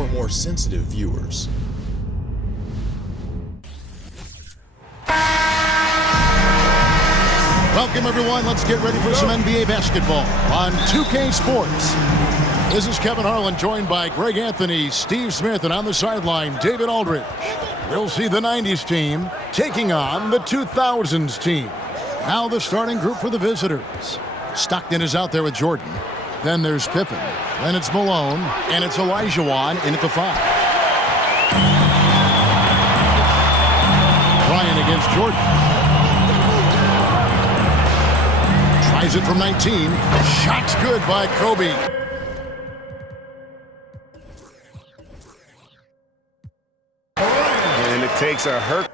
for more sensitive viewers. Welcome, everyone. Let's get ready for some NBA basketball on 2K Sports. This is Kevin Harlan, joined by Greg Anthony, Steve Smith, and on the sideline, David Aldridge. We'll see the 90s team taking on the 2000s team. Now the starting group for the visitors. Stockton is out there with Jordan. Then there's Pippen. Then it's Malone. And it's Olajuwon in at the 5. Bryant against Jordan. Tries it from 19. Shot's good by Kobe. And it takes a hurt.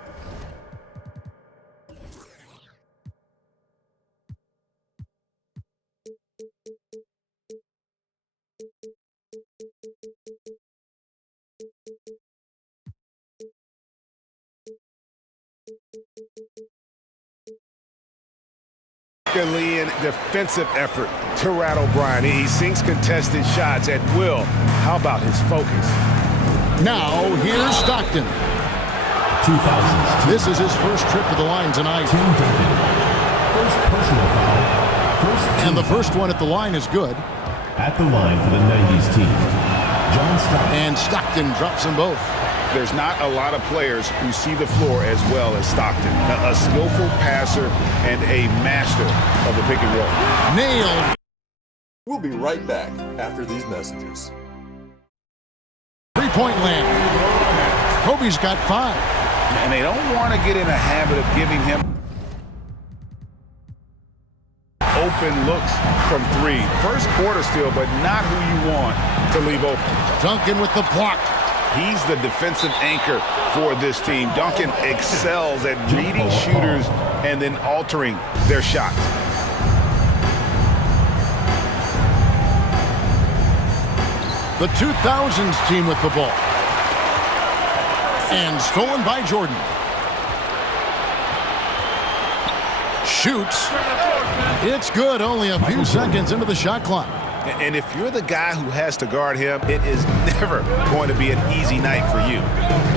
Defensive effort to rattle Bryant. He sinks contested shots at will. How about his focus? Now, here's Stockton. 2000s. This is his first trip to the line tonight. First personal foul. And the first one at the line is good. At the line for the 90s team, John Stockton. And Stockton drops them both. There's not a lot of players who see the floor as well as Stockton. A skillful passer and a master of the pick and roll. Nailed. We'll be right back after these messages. Three-point land. Kobe's got 5. And they don't want to get in a habit of giving him open looks from 3. First quarter still, but not who you want to leave open. Duncan with the block. He's the defensive anchor for this team. Duncan excels at reading shooters and then altering their shots. The 2000s team with the ball. And stolen by Jordan. Shoots. It's good, only a few seconds into the shot clock. And if you're the guy who has to guard him, it is never going to be an easy night for you.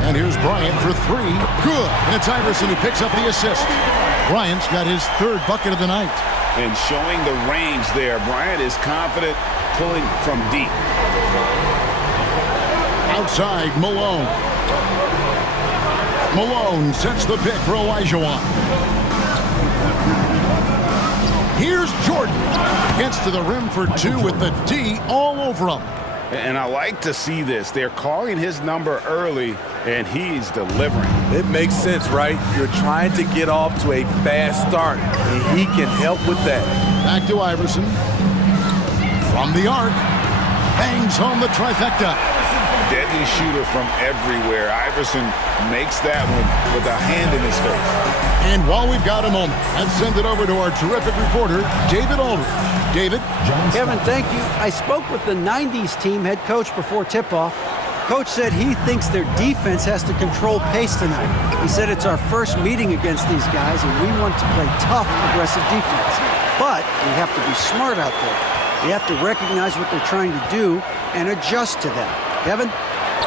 And here's Bryant for 3. Good. And it's Iverson who picks up the assist. Bryant's got his 3rd bucket of the night. And showing the range there, Bryant is confident pulling from deep. Outside, Malone. Malone sets the pick for Olajuwon. Here's Jordan. Gets to the rim for 2 with the D all over him. And I like to see this. They're calling his number early, and he's delivering. It makes sense, right? You're trying to get off to a fast start, and he can help with that. Back to Iverson. From the arc. Bangs home the trifecta. Deadly shooter from everywhere. Iverson makes that one with a hand in his face. And while we've got a moment, let's send it over to our terrific reporter, David Aldridge. David? Kevin, thank you. I spoke with the 90s team head coach before tip-off. Coach said he thinks their defense has to control pace tonight. He said it's our first meeting against these guys, and we want to play tough, aggressive defense. But we have to be smart out there. We have to recognize what they're trying to do and adjust to that. Kevin?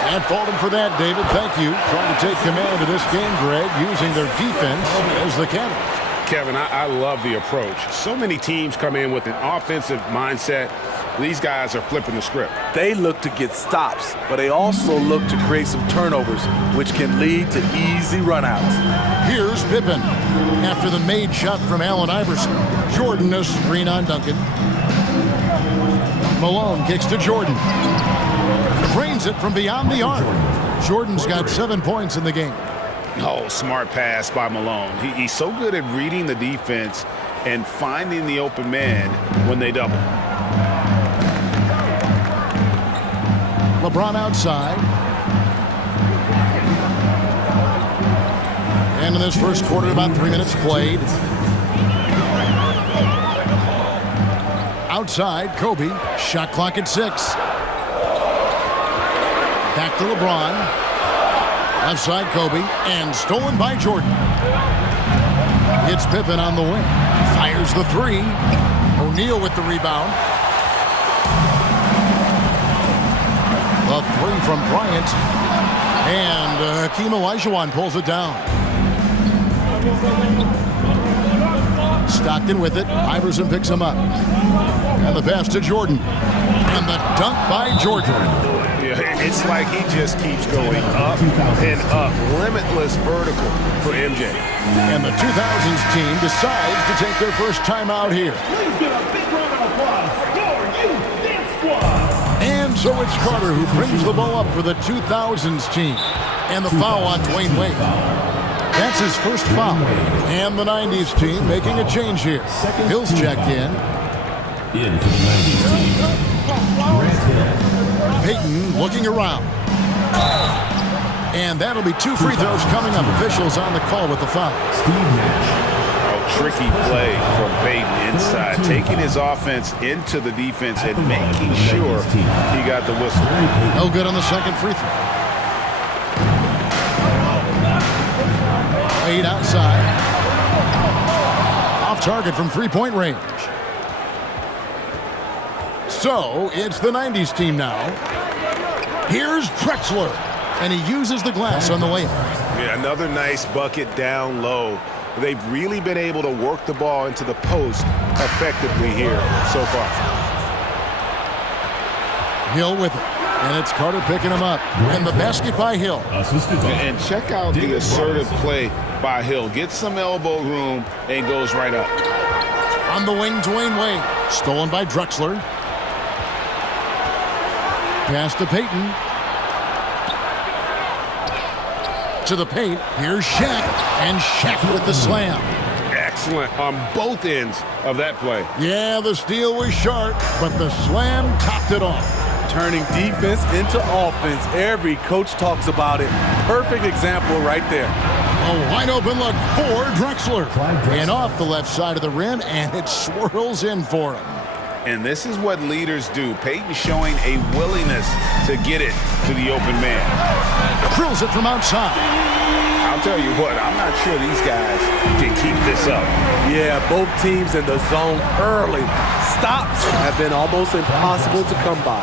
Can't fault him for that, David. Thank you. Trying to take command of this game, Greg, using their defense as the catalyst. Kevin, I love the approach. So many teams come in with an offensive mindset. These guys are flipping the script. They look to get stops, but they also look to create some turnovers, which can lead to easy runouts. Here's Pippen. After the made shot from Allen Iverson, Jordan a screen on Duncan. Malone kicks to Jordan. Drains it from beyond the arc. Jordan's got 7 points in the game. Oh, smart pass by Malone. He's so good at reading the defense and finding the open man when they double. LeBron outside. And in this first quarter, about 3 minutes played. Outside, Kobe. Shot clock at 6. Back to LeBron. Left side, Kobe. And stolen by Jordan. Hits Pippen on the wing. Fires the 3. O'Neal with the rebound. A three from Bryant. And Hakeem Olajuwon pulls it down. Stockton with it. Iverson picks him up. And the pass to Jordan. And the dunk by Jordan. Yeah, it's like he just keeps going up and up. Limitless vertical for MJ. And the 2000s team decides to take their first time out here. Please give a big round of applause for you, Dance Squad. And so it's Carter who brings the ball up for the 2000s team. And the foul on Dwayne Wade. That's his first foul. And the 90s team making a change here. Hill's checked in. In for the 90s team, Grant Hill. Payton looking around. And that'll be two free throws coming up. Officials on the call with the foul. Steve Nash. Tricky play from Payton inside, taking his offense into the defense and making sure he got the whistle. No good on the second free throw. Wade outside. Off target from three-point range. So it's the 90s team now. Here's Drexler. And he uses the glass on the layup. Yeah, another nice bucket down low. They've really been able to work the ball into the post effectively here so far. Hill with it. And it's Carter picking him up. And the basket by Hill. And check out the assertive play by Hill. Gets some elbow room and goes right up. On the wing, Dwayne Wade. Stolen by Drexler. Pass to Payton. To the paint. Here's Shaq. And Shaq with the slam. Excellent on both ends of that play. Yeah, the steal was sharp, but the slam topped it off. Turning defense into offense. Every coach talks about it. Perfect example right there. A wide open look for Drexler. And off the left side of the rim, and it swirls in for him. And this is what leaders do. Payton showing a willingness to get it to the open man. Drills it from outside. I'll tell you what, I'm not sure these guys can keep this up. Yeah, both teams in the zone early. Stops have been almost impossible to come by.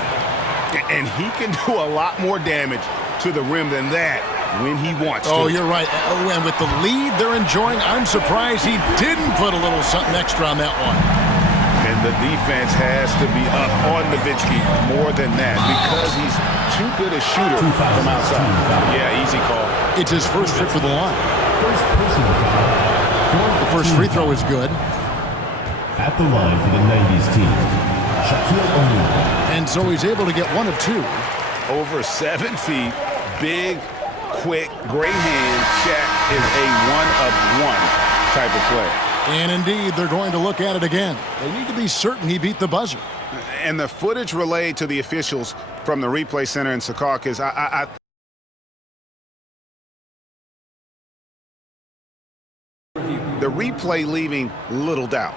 And he can do a lot more damage to the rim than that when he wants to. Oh, you're right. And with the lead they're enjoying, I'm surprised he didn't put a little something extra on that one. And the defense has to be up on Nowitzki more than that because he's too good a shooter from outside. Yeah, easy call. It's his first trip for the line. The first free throw is good. At the line for the 90s team, Shaquille O'Neal. And so he's able to get one of two. Over 7 feet, big, quick, great hands. Shaq is a one-of-one type of player. And indeed, they're going to look at it again. They need to be certain he beat the buzzer. And the footage relayed to the officials from the replay center in Secaucus, the replay leaving little doubt.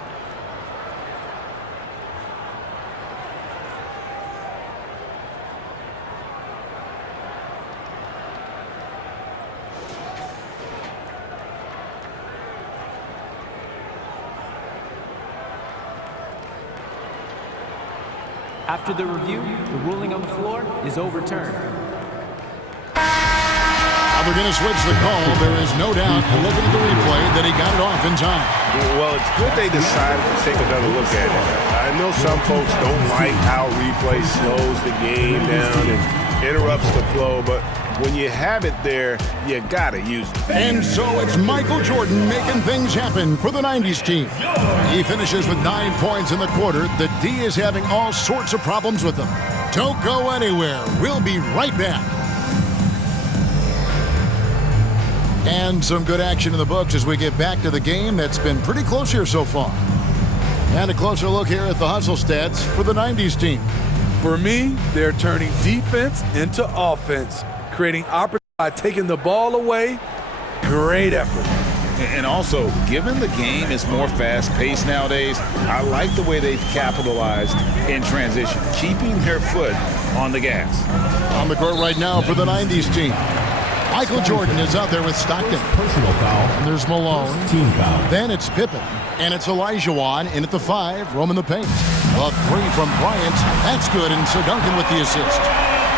After the review, the ruling on the floor is overturned. Now they're going to switch the call. There is no doubt, looking at the replay, that he got it off in time. Well, it's good they decided to take another look at it. I know some folks don't like how replay slows the game down and interrupts the flow, but when you have it there, you gotta use it. And so it's Michael Jordan making things happen for the 90s team. He finishes with 9 points in the quarter. The D is having all sorts of problems with them. Don't go anywhere. We'll be right back. And some good action in the books as we get back to the game that's been pretty close here so far. And a closer look here at the hustle stats for the 90s team. For me, they're turning defense into offense, creating opportunity by taking the ball away. Great effort. And also, given the game is more fast-paced nowadays, I like the way they've capitalized in transition, keeping their foot on the gas. On the court right now for the 90s team. Michael Jordan is out there with Stockton. Personal foul. And there's Malone. Team foul. Then it's Pippen. And it's Olajuwon in at the 5, roaming the paint. A 3 from Bryant. That's good, and so Duncan with the assist.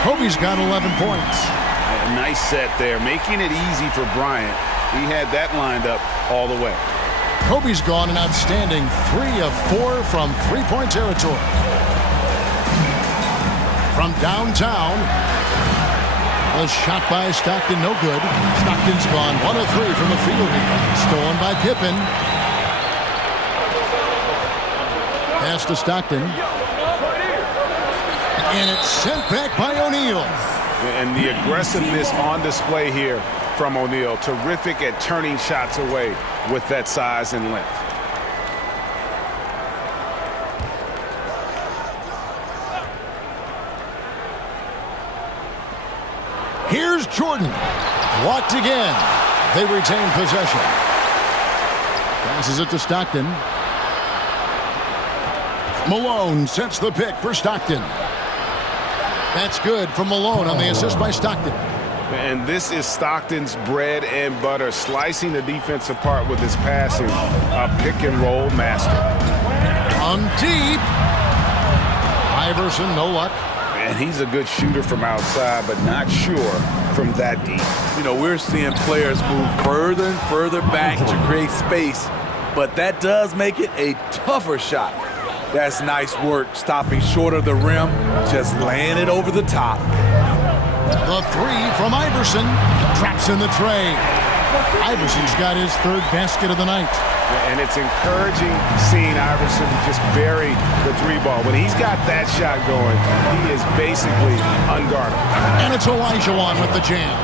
Kobe's got 11 points. A nice set there, making it easy for Bryant. He had that lined up all the way. Kobe's gone an outstanding 3 of 4 from three-point territory. From downtown, a shot by Stockton, no good. Stockton's gone 1 of 3 from the field here. Stolen by Pippen. Pass to Stockton. And it's sent back by O'Neal. And the aggressiveness on display here from O'Neal. Terrific at turning shots away with that size and length. Here's Jordan. Blocked again. They retain possession. Passes it to Stockton. Malone sets the pick for Stockton. That's good from Malone on the assist by Stockton. And this is Stockton's bread and butter, slicing the defense apart with his passing. A pick-and-roll master. On deep. Iverson, no luck. And he's a good shooter from outside, but not sure from that deep. You know, we're seeing players move further and further back to create space, but that does make it a tougher shot. That's nice work, stopping short of the rim, just laying it over the top. The 3 from Iverson. Traps in the tray. Iverson's got his 3rd basket of the night. And it's encouraging seeing Iverson just bury the 3-ball. When he's got that shot going, he is basically unguardable. And it's Olajuwon with the jam.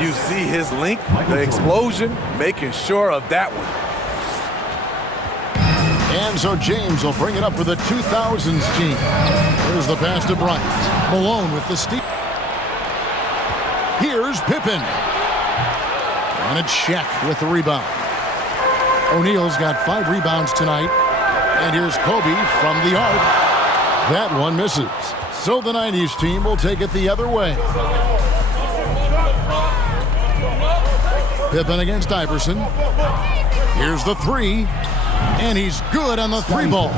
You see his length, the explosion, making sure of that one. And so James will bring it up for the 2000s team. Here's the pass to Bryant. Malone with the steal. Here's Pippen. And it's Shaq with the rebound. O'Neal's got 5 rebounds tonight. And here's Kobe from the arc. That one misses. So the 90s team will take it the other way. Pippen against Iverson. Here's the 3. And he's good on the 3-ball.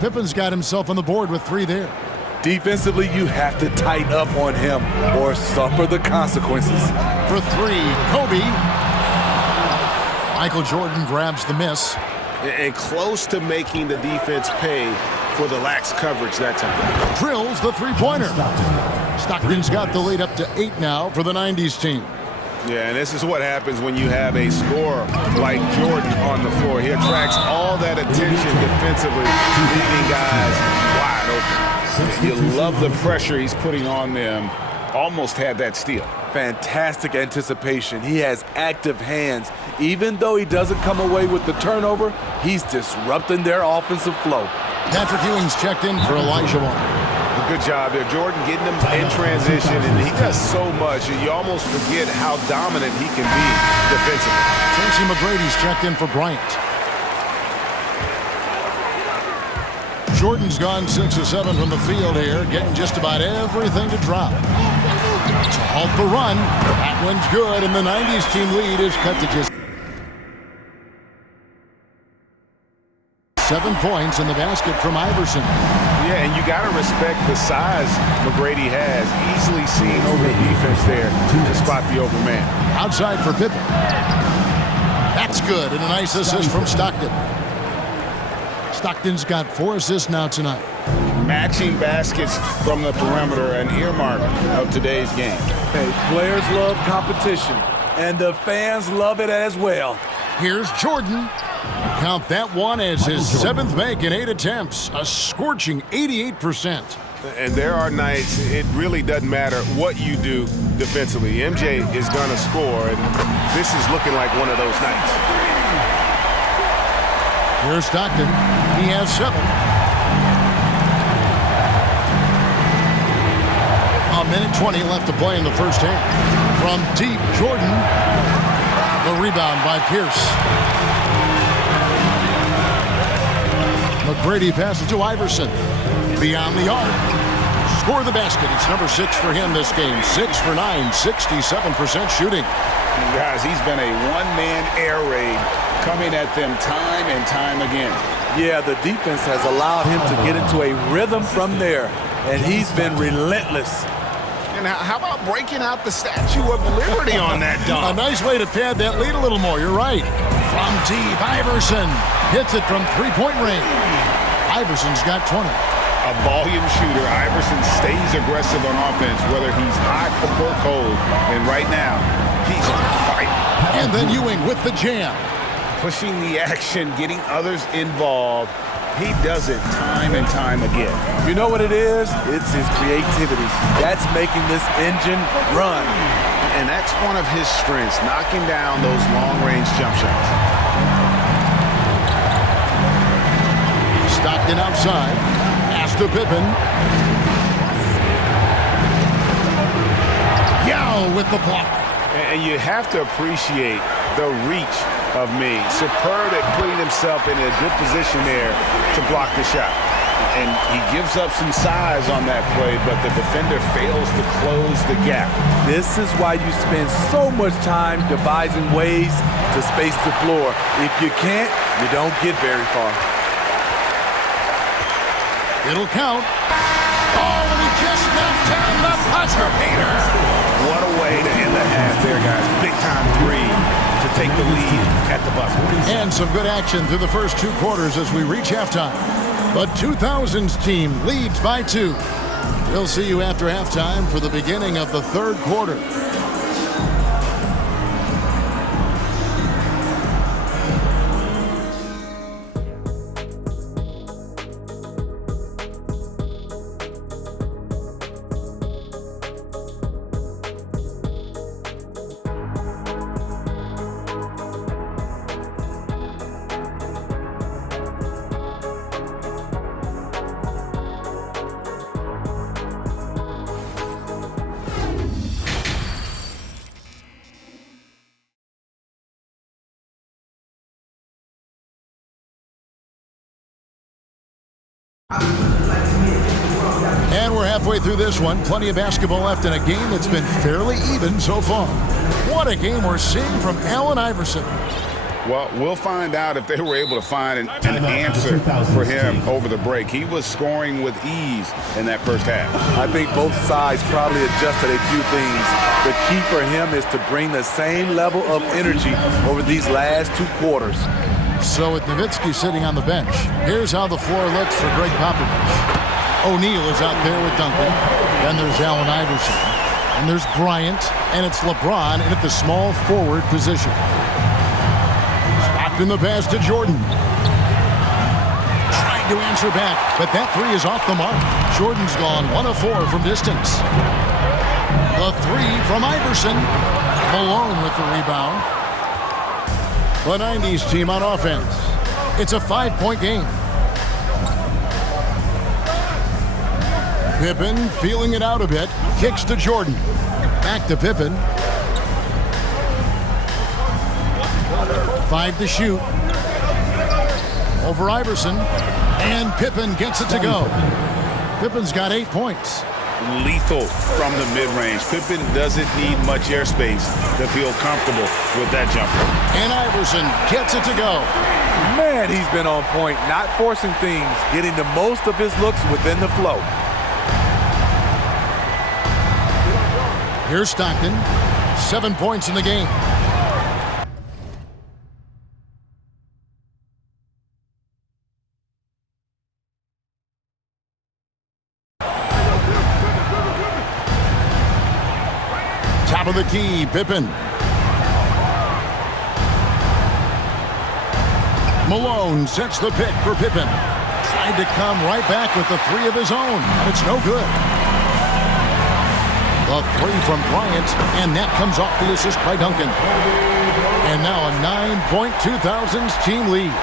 Pippen's got himself on the board with 3 there. Defensively, you have to tighten up on him or suffer the consequences. For 3, Kobe. Michael Jordan grabs the miss. And close to making the defense pay for the lax coverage that time. Drills the 3-pointer. Stockton's got the lead up to 8 now for the 90s team. Yeah, and this is what happens when you have a scorer like Jordan on the floor. He attracts all that attention defensively, leaving guys wide open. You love the pressure he's putting on them. Almost had that steal. Fantastic anticipation. He has active hands. Even though he doesn't come away with the turnover, he's disrupting their offensive flow. Patrick Ewing's checked in for Olajuwon. Good job there. Jordan getting him in transition, and he does so much, and you almost forget how dominant he can be defensively. Tracy McGrady's checked in for Bryant. Jordan's gone 6 of 7 from the field here, getting just about everything to drop. To halt the run, that one's good, and the 90s team lead is cut to just 7 points in the basket from Iverson. Yeah, and you got to respect the size McGrady has. Easily seen over the defense there to spot the open man. Outside for Pippen. That's good, and a nice assist from Stockton. Stockton's got 4 assists now tonight. Matching baskets from the perimeter, an earmark of today's game. Hey, players love competition, and the fans love it as well. Here's Jordan. Count that one as his 7th make in 8 attempts, a scorching 88%. And there are nights it really doesn't matter what you do defensively. MJ is going to score, and this is looking like one of those nights. Here's Stockton. He has 7. A minute 20 left to play in the first half. From deep, Jordan. The rebound by Pierce. McGrady passes to Iverson. Beyond the arc. Score the basket. It's number 6 for him this game. 6 for 9, 67% shooting. Guys, he's been a one-man air raid coming at them time and time again. Yeah, the defense has allowed him to get into a rhythm from there, and he's been relentless. And how about breaking out the Statue of Liberty on that dunk? A nice way to pad that lead a little more. You're right. From deep, Iverson hits it from three-point range. Iverson's got 20. A volume shooter, Iverson stays aggressive on offense, whether he's hot or cold. And right now, he's on fire. And then Ewing with the jam. Pushing the action, getting others involved. He does it time and time again. You know what it is? It's his creativity. That's making this engine run. And that's one of his strengths, knocking down those long-range jump shots. Stockton outside. Pass to Pippen. Yao with the block. And you have to appreciate the reach of me. Superb at putting himself in a good position there to block the shot. And he gives up some size on that play, but the defender fails to close the gap. This is why you spend so much time devising ways to space the floor. If you can't, you don't get very far. It'll count. Oh, and he just knocked down the buzzer beater. What a way to end the half there, guys. Big time three to take the lead at the buzzer. And some good action through the first two quarters as we reach halftime. The 2000's team leads by 2. We'll see you after halftime for the beginning of the third quarter. And we're halfway through this one. Plenty of basketball left in a game that's been fairly even so far. What a game we're seeing from Allen Iverson. Well, we'll find out if they were able to find an answer for him over the break. He was scoring with ease in that first half. I think both sides probably adjusted a few things. The key for him is to bring the same level of energy over these last 2 quarters. So with Nowitzki sitting on the bench, here's how the floor looks for Greg Popovich. O'Neal is out there with Duncan. Then there's Allen Iverson. And there's Bryant. And it's LeBron in at the small forward position. Stockton the pass to Jordan. Trying to answer back, but that three is off the mark. Jordan's gone 1 of 4 from distance. The three from Iverson. Malone with the rebound. The 90's team on offense. It's a 5-point game. Pippen feeling it out a bit. Kicks to Jordan. Back to Pippen. 5 to shoot. Over Iverson. And Pippen gets it to go. Pippen's got 8 points. Lethal from the mid-range. Pippen doesn't need much airspace to feel comfortable with that jumper. And Iverson gets it to go. Man, he's been on point, not forcing things, getting the most of his looks within the flow. Here's Stockton. 7 points in the game. Top of the key, Pippen. Malone sets the pick for Pippen. Tried to come right back with the three of his own. It's no good. The three from Bryant, and that comes off the assist by Duncan. And now a 9-point 2000's team lead.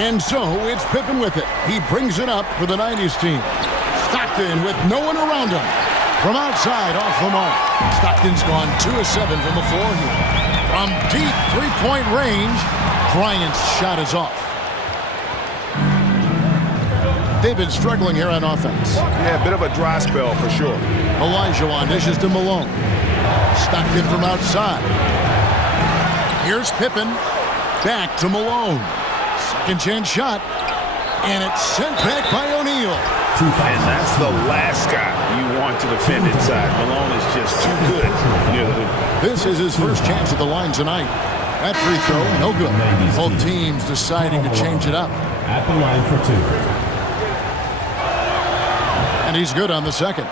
And so it's Pippen with it. He brings it up for the 90's team. Stockton with no one around him. From outside, off the mark. Stockton's gone 2 of 7 from the floor here. From deep three-point range, Bryant's shot is off. They've been struggling here on offense. Yeah, a bit of a dry spell for sure. Olajuwon dishes to Malone. Stockton from outside. Here's Pippen. Back to Malone. Second chance shot. And it's sent back by O'Neal. And that's the last guy you want to defend inside. Malone is just too good near the hoop. This is his first chance at the line tonight. That free throw, no good. Both teams deciding to change it up. At the line for 2. And he's good on the second.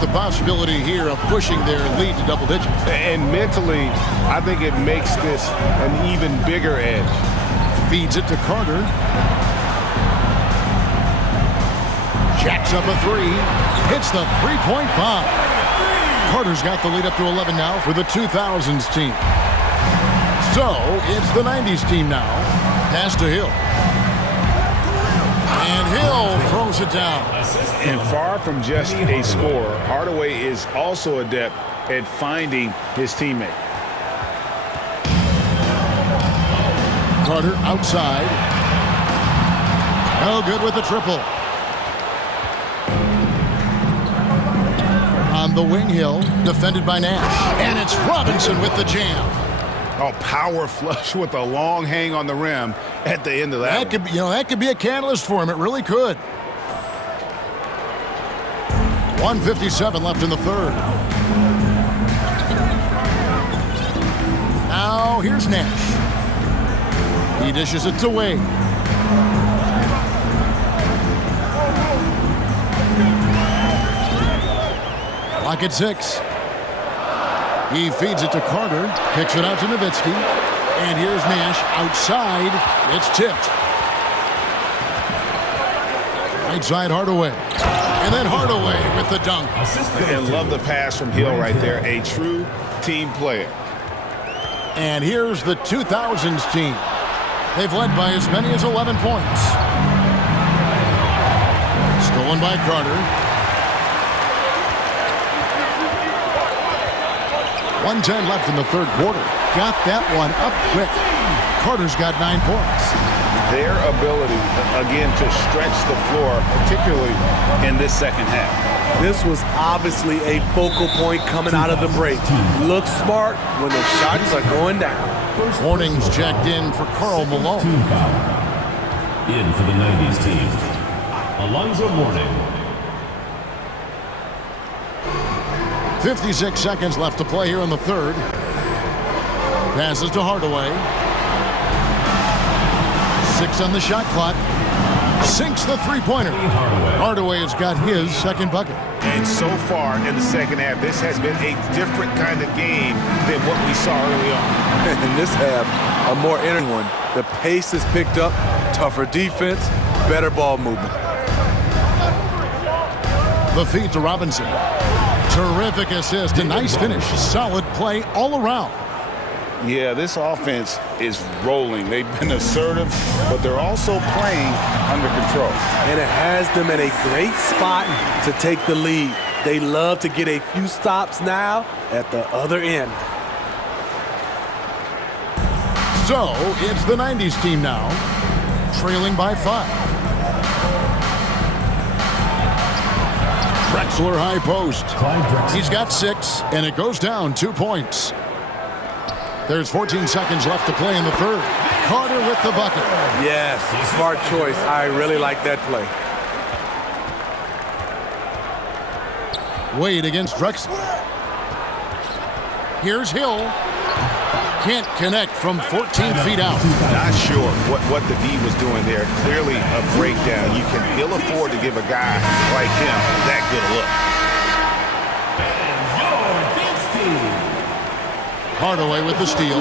The possibility here of pushing their lead to double digits. And mentally, I think it makes this an even bigger edge. Feeds it to Carter. Jacks up a three. Hits the three-point bomb. Carter's got the lead up to 11 now for the 2000's team. So it's the 90's team now. Pass to Hill. And Hill throws it down. And far from just a scorer, Hardaway is also adept at finding his teammate. Carter outside. No good with the triple. On the wing, Hill, defended by Nash. And it's Robinson with the jam. Oh, power flush with a long hang on the rim at the end of that. That could be a catalyst for him. It really could. 1:57 left in the third. Now here's Nash. He dishes it to Wade. Clock at 6. He feeds it to Carter, kicks it out to Nowitzki, and here's Nash outside. It's tipped. Right side Hardaway, and then Hardaway with the dunk. And love the pass from Hill right there, a true team player. And here's the 2000's team. They've led by as many as 11 points. Stolen by Carter. 1:10 left in the third quarter. Got that one up quick. Carter's got 9 points. Their ability, again, to stretch the floor, particularly in this second half. This was obviously a focal point coming out of the break. Look smart when the shots are going down. Warnings checked in for Karl Malone. Team foul. In for the 90's team, Alonzo Mourning. 56 seconds left to play here in the third. Passes to Hardaway. 6 on the shot clock. Sinks the three-pointer. Hardaway has got his second bucket. And so far in the second half, this has been a different kind of game than what we saw early on. In this half, a more interesting one. The pace has picked up, tougher defense, better ball movement. The feed to Robinson. Terrific assist, a nice finish. Solid play all around. Yeah, this offense is rolling. They've been assertive, but they're also playing under control. And it has them in a great spot to take the lead. They love to get a few stops now at the other end. So it's the 90's team now, trailing by 5. Drexler high post. He's got 6, and it goes down 2 points. There's 14 seconds left to play in the third. Carter with the bucket. Yes, smart choice. I really like that play. Wade against Drexler. Here's Hill. Can't connect from 14 feet out. Not sure what the D was doing there. Clearly a breakdown. You can ill afford to give a guy like him that good a look. Hardaway with the steal.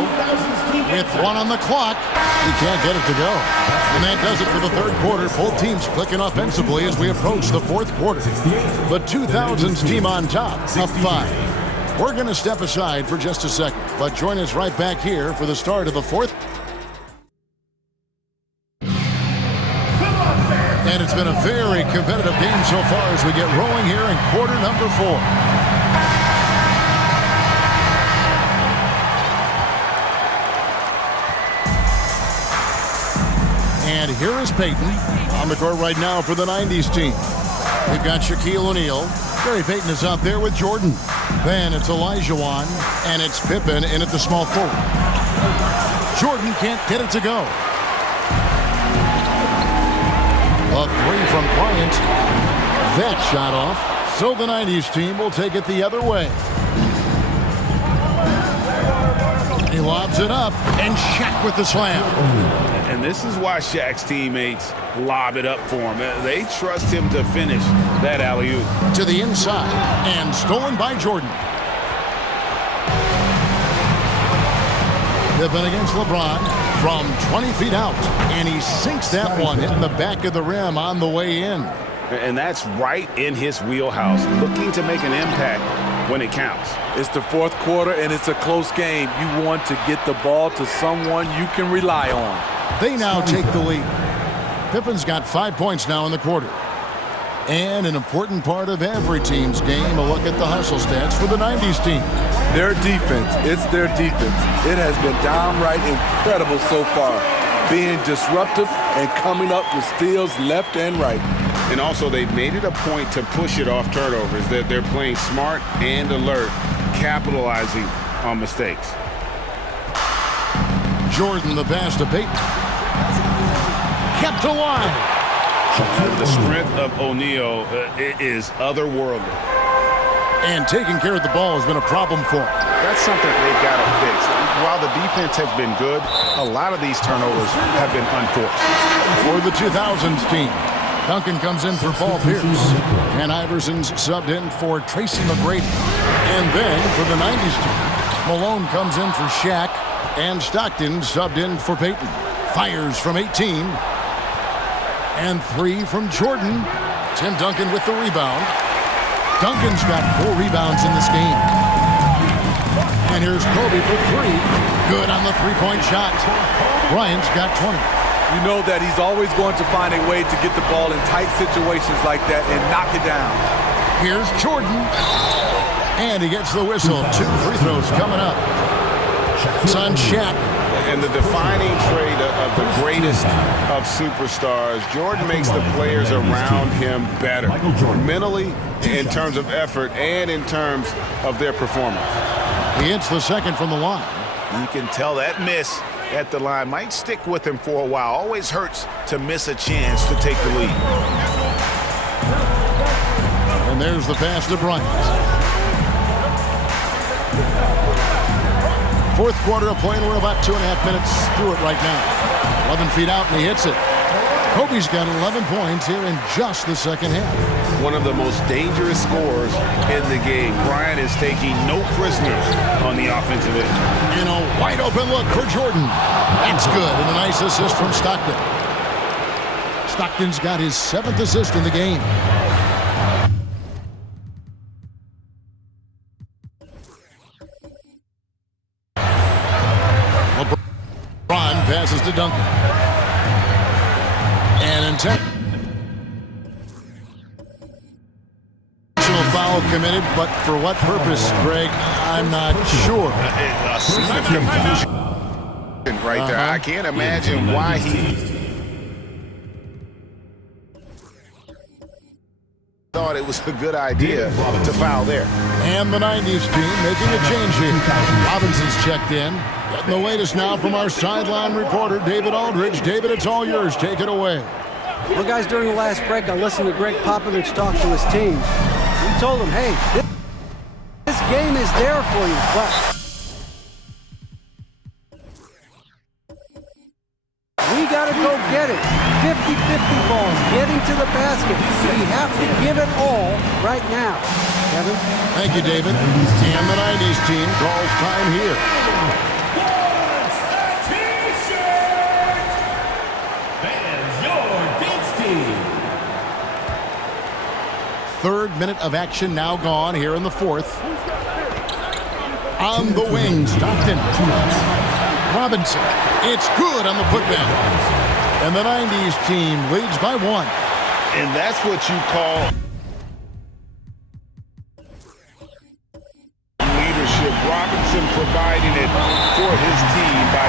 With 1 on the clock. He can't get it to go. And that does it for the third quarter. Both teams clicking offensively as we approach the fourth quarter. The 2000's team on top of 5. We're going to step aside for just a second, but join us right back here for the start of the fourth. And it's been a very competitive game so far as we get rolling here in quarter number 4. And here is Payton on the court right now for the 90's team. We've got Shaquille O'Neal. Gary Payton is out there with Jordan. Then it's Olajuwon, and it's Pippen in at the small forward. Jordan can't get it to go. A three from Bryant. That shot off. So the 90s team will take it the other way. He lobs it up, and Shaq with the slam. And this is why Shaq's teammates lob it up for him. They trust him to finish that alley-oop. To the inside, and stolen by Jordan. Pippen against LeBron from 20 feet out, and he sinks that one, hitting the back of the rim on the way in. And that's right in his wheelhouse, looking to make an impact when it counts. It's the fourth quarter, and it's a close game. You want to get the ball to someone you can rely on. They now take the lead. Pippen's got 5 points now in the quarter. And an important part of every team's game, a look at the hustle stats for the 90s team. Their defense, it's their defense. It has been downright incredible so far, being disruptive and coming up with steals left and right. And also, they've made it a point to push it off turnovers. They're playing smart and alert, capitalizing on mistakes. Jordan, the pass to Payton. Kept alive. The strength of O'Neal is otherworldly. And taking care of the ball has been a problem for him. That's something they've got to fix. While the defense has been good, a lot of these turnovers have been unforced. For the 2000s team, Duncan comes in for Paul Pierce. And Iverson's subbed in for Tracy McGrady. And then for the 90s team, Malone comes in for Shaq. And Stockton subbed in for Payton. Fires from 18. And 3 from Jordan. Tim Duncan with the rebound. Duncan's got 4 rebounds in this game. And here's Kobe for 3. Good on the three-point shot. Bryant's got 20. You know that he's always going to find a way to get the ball in tight situations like that and knock it down. Here's Jordan. And he gets the whistle. 2 free throws coming up. It's on Shaq. And the defining trait of the greatest of superstars, Jordan makes the players around him better, mentally, in terms of effort, and in terms of their performance. He hits the second from the line. You can tell that miss at the line might stick with him for a while. Always hurts to miss a chance to take the lead. And there's the pass to Bryant. Fourth quarter of play, and we're about 2.5 minutes through it right now. 11 feet out, and he hits it. Kobe's got 11 points here in just the second half. One of the most dangerous scorers in the game. Bryant is taking no prisoners on the offensive end. And a wide-open look for Jordan. That's good, and a nice assist from Stockton. Stockton's got his 7th assist in the game. LeBron passes to Duncan. And intentional foul committed, but for what purpose, Greg? I'm not sure. A scene of confusion right there. I can't imagine why he thought it was a good idea to foul there. And the 90s team making a change here. Robinson's checked in. Getting the latest now from our sideline reporter, David Aldridge. David, it's all yours. Take it away. Well, guys, during the last break, I listened to Greg Popovich talk to his team. He told them, hey, this game is there for you, but we got to go get it. 50-50 balls, getting to the basket. We have to give it all right now. Kevin? Thank you, David. And the 90s team calls time here. Third minute of action now gone here in the fourth. On the wing, Stockton. Robinson. It's good on the putback. And the 90s team leads by 1. And that's what you call leadership. Robinson providing it for his team by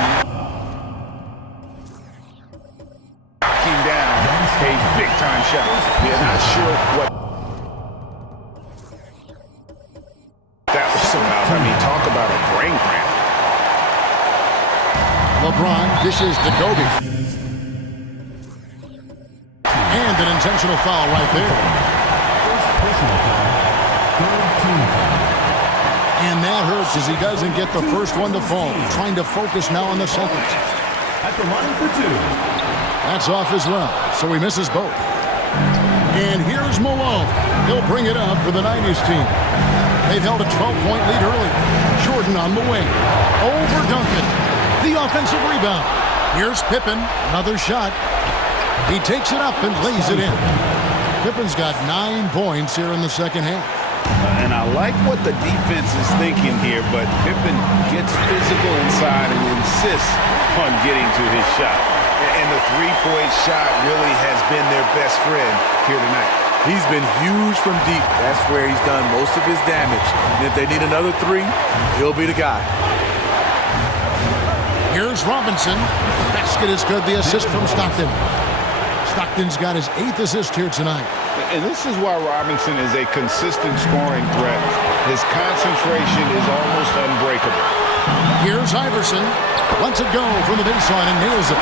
knocking down a big-time shot. Yeah, not sure what that was about. I mean, talk about a brain cramp. LeBron dishes to Kobe. And an intentional foul right there. Personal foul. Third team foul. And that hurts as he doesn't get the first one to fall. Trying to focus now on the second. At the line for two. That's off as well, so he misses both. And here's Malone. He'll bring it up for the 90's team. They've held a 12-point lead early. Jordan on the wing. Over Duncan. The offensive rebound. Here's Pippen. Another shot. He takes it up and lays it in. Pippen's got 9 points here in the second half. And I like what the defense is thinking here, but Pippen gets physical inside and insists on getting to his shot. And the three-point shot really has been their best friend here tonight. He's been huge from deep. That's where he's done most of his damage. And if they need another three, he'll be the guy. Here's Robinson. Basket is good. The assist from Stockton. Stockton's got his 8th assist here tonight. And this is why Robinson is a consistent scoring threat. His concentration is almost unbreakable. Here's Iverson. Lets it go from the baseline and nails it.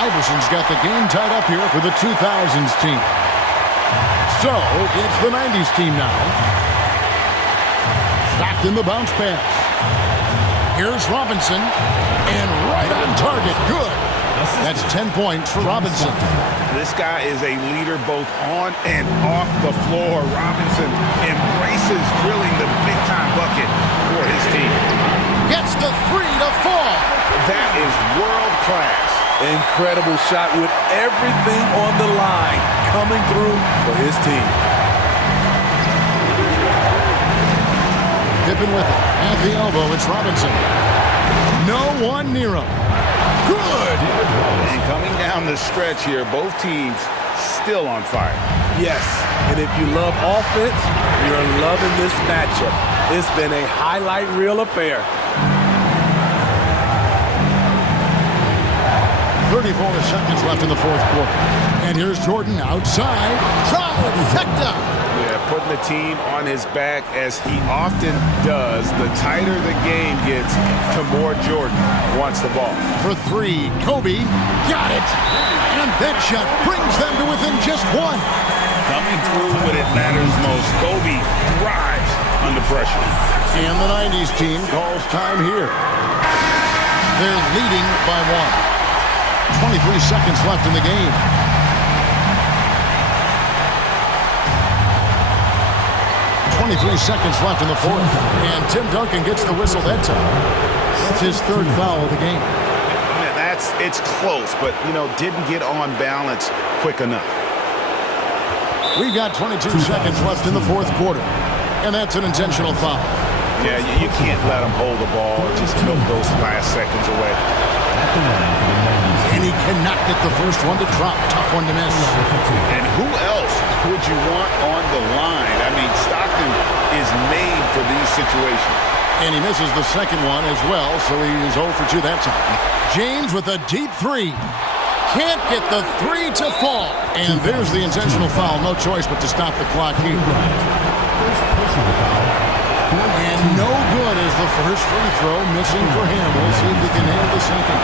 Iverson's got the game tied up here for the 2000's team. So, it's the 90's team now. Stockton the bounce pass. Here's Robinson. And right on target. Good. That's 10 points for Robinson. This guy is a leader both on and off the floor. Robinson embraces drilling the big-time bucket for his team. Gets the 3 to fall. That is world-class. Incredible shot with everything on the line coming through for his team. Pippen with it. At the elbow, it's Robinson. No one near him. Good! And coming down the stretch here, both teams still on fire. Yes, and if you love offense, you're loving this matchup. It's been a highlight reel affair. 34 seconds left in the fourth quarter. And here's Jordan outside. Trifecta! Yeah, putting the team on his back as he often does. The tighter the game gets, the more Jordan wants the ball. For 3, Kobe got it. And that shot brings them to within just 1. Coming through when it matters most. Kobe thrives under pressure. And the 90's team calls time here. They're leading by 1. 23 seconds left in the game. Seconds left in the fourth. And Tim Duncan gets the whistle that time. That's his 3rd foul of the game. It's close, but, didn't get on balance quick enough. We've got 22 seconds left in the fourth quarter. And that's an intentional foul. Yeah, you can't let him hold the ball and just milk those last seconds away. And he cannot get the first one to drop. Tough one to miss. And who else would you want on the line? I mean, Stockton is made for these situations. And he misses the second one as well, so he is 0 for 2 that time. James with a deep 3. Can't get the 3 to fall. And there's the intentional foul. No choice but to stop the clock here. And no good is the first free throw missing for him. We'll see if he can nail the second.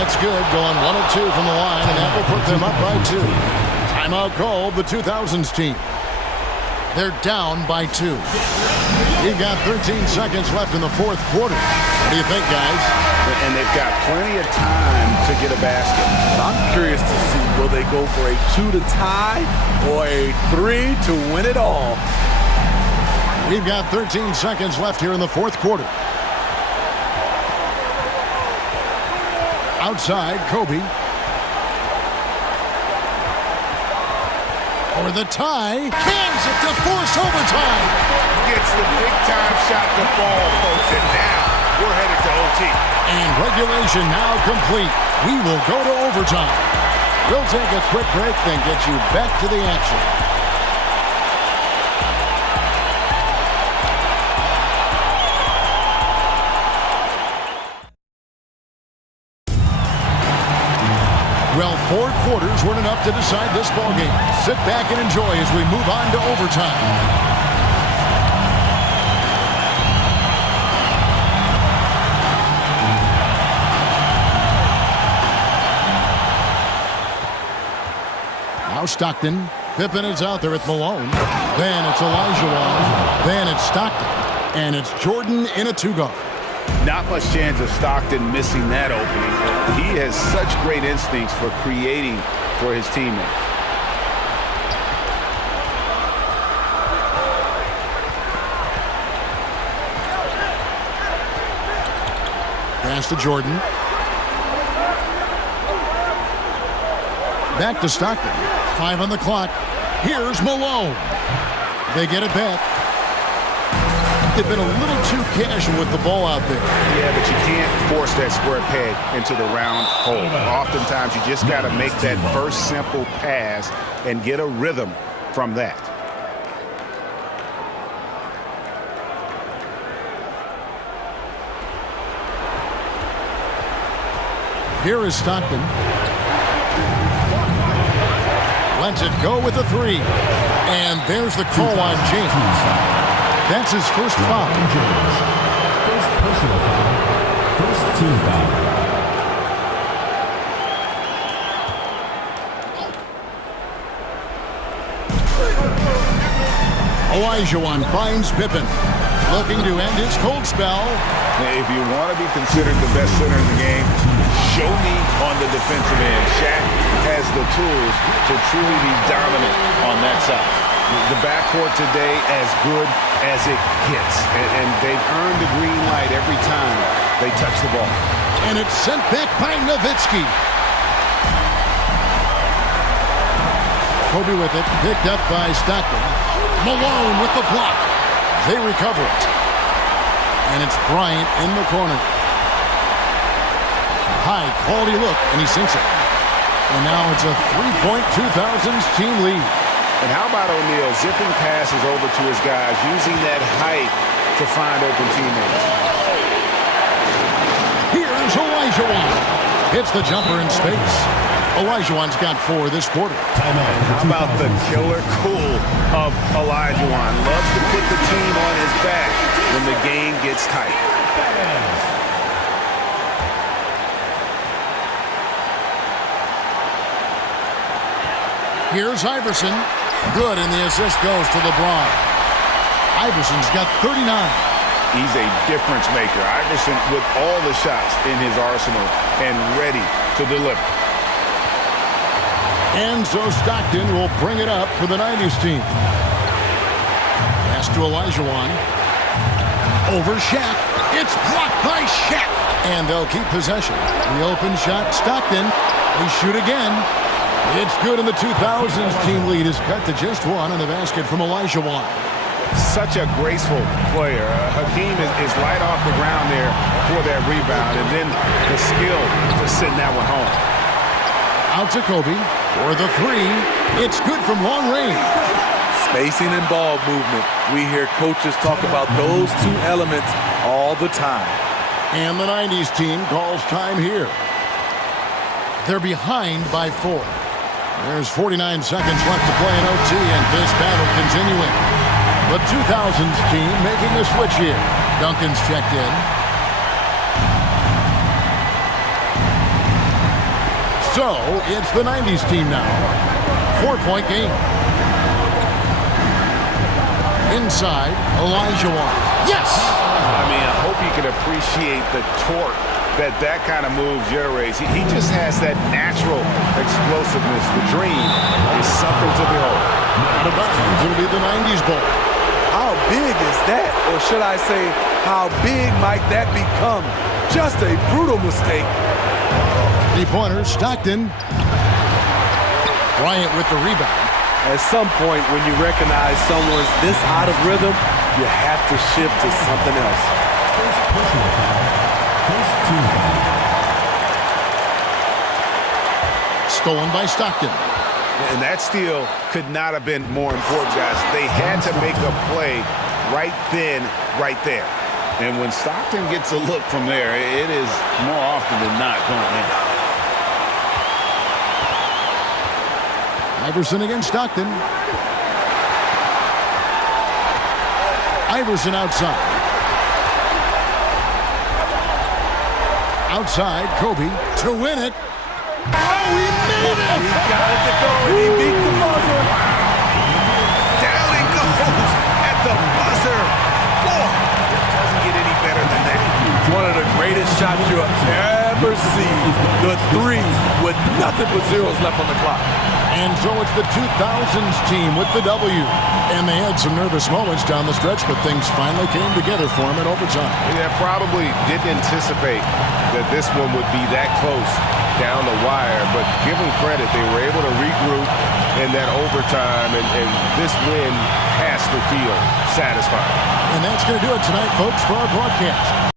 That's good. Going 1 of 2 from the line, and that will put them up by 2. Timeout called the 2000's team. They're down by 2. We've got 13 seconds left in the fourth quarter. What do you think, guys? And they've got plenty of time to get a basket. I'm curious to see, will they go for a 2 to tie or a 3 to win it all? We've got 13 seconds left here in the fourth quarter. Outside, Kobe. For the tie. Cans it to force overtime. Gets the big-time shot to fall, folks. And now we're headed to OT. And regulation now complete. We will go to overtime. We'll take a quick break, then get you back to the action. Well, 4 quarters weren't enough to decide this ballgame. Sit back and enjoy as we move on to overtime. Now Stockton. Pippen is out there with Malone. Then it's Olajuwon. Then it's Stockton. And it's Jordan in a two-guard. Not much chance of Stockton missing that opening. He has such great instincts for creating for his teammates. Pass to Jordan. Back to Stockton. 5 on the clock. Here's Malone. They get it back. They've been a little too casual with the ball out there. Yeah, but you can't force that square peg into the round hole. Oftentimes, you just got to make that first simple pass and get a rhythm from that. Here is Stockton. Lets it go with a three. And there's the call on James. That's his first foul. First personal foul. First team foul. Olajuwon finds Pippen. Looking to end his cold spell. If you want to be considered the best center in the game, show me on the defensive end. Shaq has the tools to truly be dominant on that side. The backcourt today as good as it gets. And they've earned the green light every time they touch the ball. And it's sent back by Nowitzki. Kobe with it, picked up by Stockton. Malone with the block. They recover it. And it's Bryant in the corner. High quality look, and he sinks it. And now it's a 3-point 2000's team lead. And how about O'Neal zipping passes over to his guys, using that height to find open teammates. Here's Olajuwon. Hits the jumper in space. Olajuwon's got 4 this quarter. And how about the killer cool of Olajuwon? Loves to put the team on his back when the game gets tight. Here's Iverson. Good, and the assist goes to LeBron. Iverson's got 39. He's a difference maker. Iverson with all the shots in his arsenal and ready to deliver. And so Stockton will bring it up for the 90's team. Pass to Olajuwon. Over Shaq. It's blocked by Shaq. And they'll keep possession. The open shot, Stockton. They shoot again. It's good, and the 2000's team lead is cut to just 1 on the basket from Olajuwon. Such a graceful player. Hakeem is right off the ground there for that rebound, and then the skill to send that one home. Out to Kobe for the 3. It's good from long range. Spacing and ball movement. We hear coaches talk about those 2 elements all the time. And the 90's team calls time here. They're behind by 4. There's 49 seconds left to play in OT, and this battle continuing. The 2000's team making a switch here. Duncan's checked in. So, it's the 90's team now. 4-point game. Inside, Olajuwon. Yes! I mean, I hope you can appreciate the torque that kind of move generates. He just has that natural explosiveness. The dream is something to behold. Out of bounds, it'll be the 90's ball. How big is that? Or should I say, how big might that become? Just a brutal mistake. 3-pointer, Stockton. Bryant with the rebound. At some point, when you recognize someone's this out of rhythm, you have to shift to something else. First personal foul. First team foul. Stolen by Stockton. And that steal could not have been more important, guys. They had to make a play right then, right there. And when Stockton gets a look from there, it is more often than not going in. Iverson against Stockton. Iverson outside. Outside, Kobe to win it. Oh, he made it! He got it to go, and he beat the the buzzer. Boy, it doesn't get any better than that. One of the greatest shots you'll ever see. The three with nothing but zeros left on the clock. And so it's the 2000s team with the W. And they had some nervous moments down the stretch, but things finally came together for them in overtime. Yeah, probably didn't anticipate that this one would be that close down the wire, but give them credit. They were able to regroup in that overtime, and this win has to feel satisfying. And that's going to do it tonight, folks, for our broadcast.